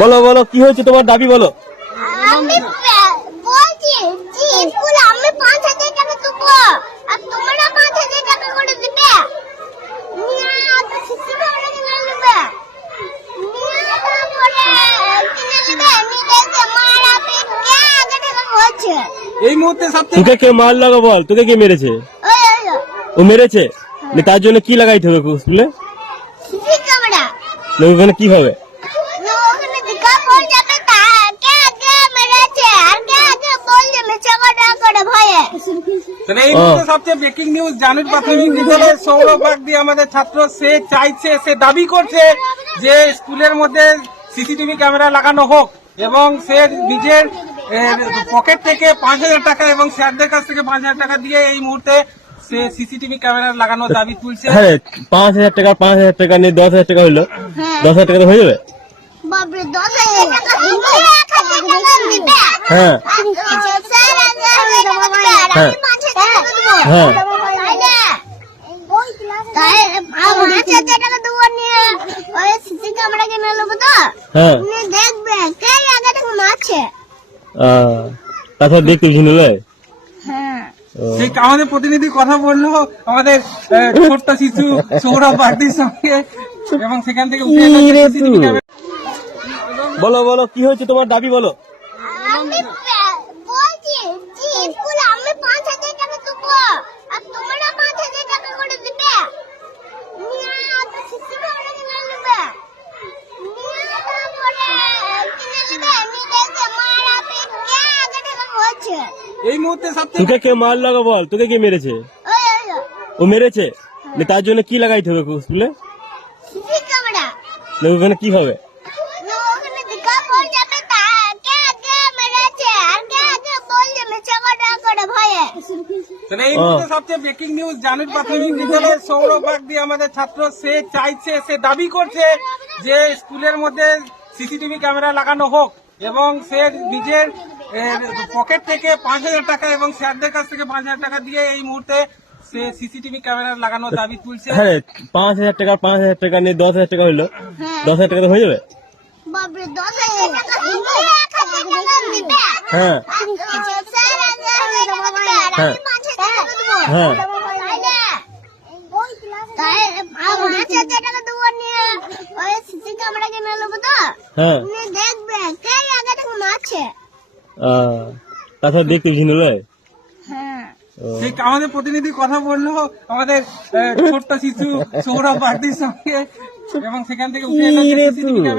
বলো বলো কি হয়েছে তোমার দাবি বলো। আমি বলছি যে স্কুলে আমি 5,000 টাকা দেবো আর তোমরা 5,000 টাকা করে দিবে। নিয়ে তো শিক্ষা ওরা কিনে নেবে। নিয়ে তারপরে কিনে নেবে নিলে মারা পিটকে আগে টাকা হচ্ছে। এই মুহূর্তে সবচেয়ে তোকে কে মার লাগা বল, তোকে কে মেরেছে? ও মেরেছে? তার জন্য কি লাগাইতে হবে স্কুলে? CC camera. ওখানে কি হবে? ওখানে দেখা পড়ে যাবে কে আগে মেরেছে আর কে আগে বলছে মিছে কথা করে ভয়ে। তাহলে এই মুহূর্তে সবচেয়ে ব্রেকিং নিউজ, জানুর প্রাথমিক বিদ্যালয়ের সৌরভ বাগদি আমাদের ছাত্র, সে চাইছে, সে দাবি করছে যে স্কুলের মধ্যে সিসিটিভি ক্যামেরা লাগানো হোক এবং সে নিজের পকেট থেকে 5,000 টাকা এবং স্যারদের কাছ থেকে 5,000 টাকা দিয়ে এই মুহূর্তে সে সিসিটিভি ক্যামেরা লাগানোর দাবি তুলছে। হ্যাঁ 5,000 টাকা নিয়ে 10,000 টাকা হইলো, 10,000 টাকা হয়ে যাবে। বাপরে 10,000 টাকা দিবে 1,000 টাকা দিবে। হ্যাঁ স্যার আগে 1,000 টাকা দিবে আর আমি 5,000 টাকা দেবো। হ্যাঁ তাই 5,000 টাকা দেবো নিয়ে ওই সিসি ক্যামেরা কিনে নেবো তো। হ্যাঁ নিয়ে দেখবে কে আগে টাকা মারছে। তারপর দেখতে শুনলে। হ্যাঁ সেই আমাদের প্রতিনিধি কথা বললো আমাদের ছোট্ট শিশু সৌরভ বাগদির সঙ্গে এবং সেখান থেকে উঠে এলো যে CCTV ক্যামেরা। বলো বলো কি হয়েছে তোমার দাবি বলো। আমি বলছি যে স্কুলে আমি 5,000 টাকা দেবো আর তোমরা 5,000 টাকা করে দিবে। নিয়ে তো সিসি ক্যামেরা কিনে নেবে। নিয়ে তারপরে কিনে নেবে নিলে মারা পিটকে আগে টাকা হচ্ছে। এই মুহূর্তে সবচেয়ে তোকে কে মার লাগা বল, তোকে কে মেরেছে? ও মেরেছে? তার জন্য কি লাগাইতে হবে স্কুলে? CC camera. ওখানে কি হবে? ওখানে দেখা পড়ে যাবে কে আগে মেরেছে আর কে আগে বলছে মিছে কথা করে ভয়ে। তাহলে এই মুহূর্তে সবচেয়ে ব্রেকিং নিউজ, জানুর প্রাথমিক বিদ্যালয়ের সৌরভ বাগদি আমাদের ছাত্র, সে চাইছে, সে দাবি করছে যে স্কুলের মধ্যে সিসিটিভি ক্যামেরা লাগানো হোক এবং সে নিজের পকেট থেকে 5,000 টাকা এবং স্যারদের কাছ থেকে 5,000 টাকা দিয়ে এই মুহূর্তে সে সিসিটিভি ক্যামেরা লাগানোর দাবি তুলছে। হ্যাঁ 5,000 টাকা নিয়ে 10,000 টাকা হইলো, 10,000 টাকা হয়ে যাবে। বাপরে 10,000 টাকা দিবে 1,000 টাকা দিবে। হ্যাঁ স্যার আগে 1,000 টাকা দিবে আর আমি 5,000 টাকা দেবো। হ্যাঁ তাই 5,000 টাকা দেবো নিয়ে ওই সিসি ক্যামেরা কিনে নেবো তো। হ্যাঁ নিয়ে দেখবে কে আগে টাকা মারছে। তারপর দেখতে শুনলে। হ্যাঁ সেই আমাদের প্রতিনিধি কথা বললো আমাদের ছোট্ট শিশু সৌরভ বাগদির সঙ্গে এবং সেখান থেকে উঠে এলো যে CCTV ক্যামেরা।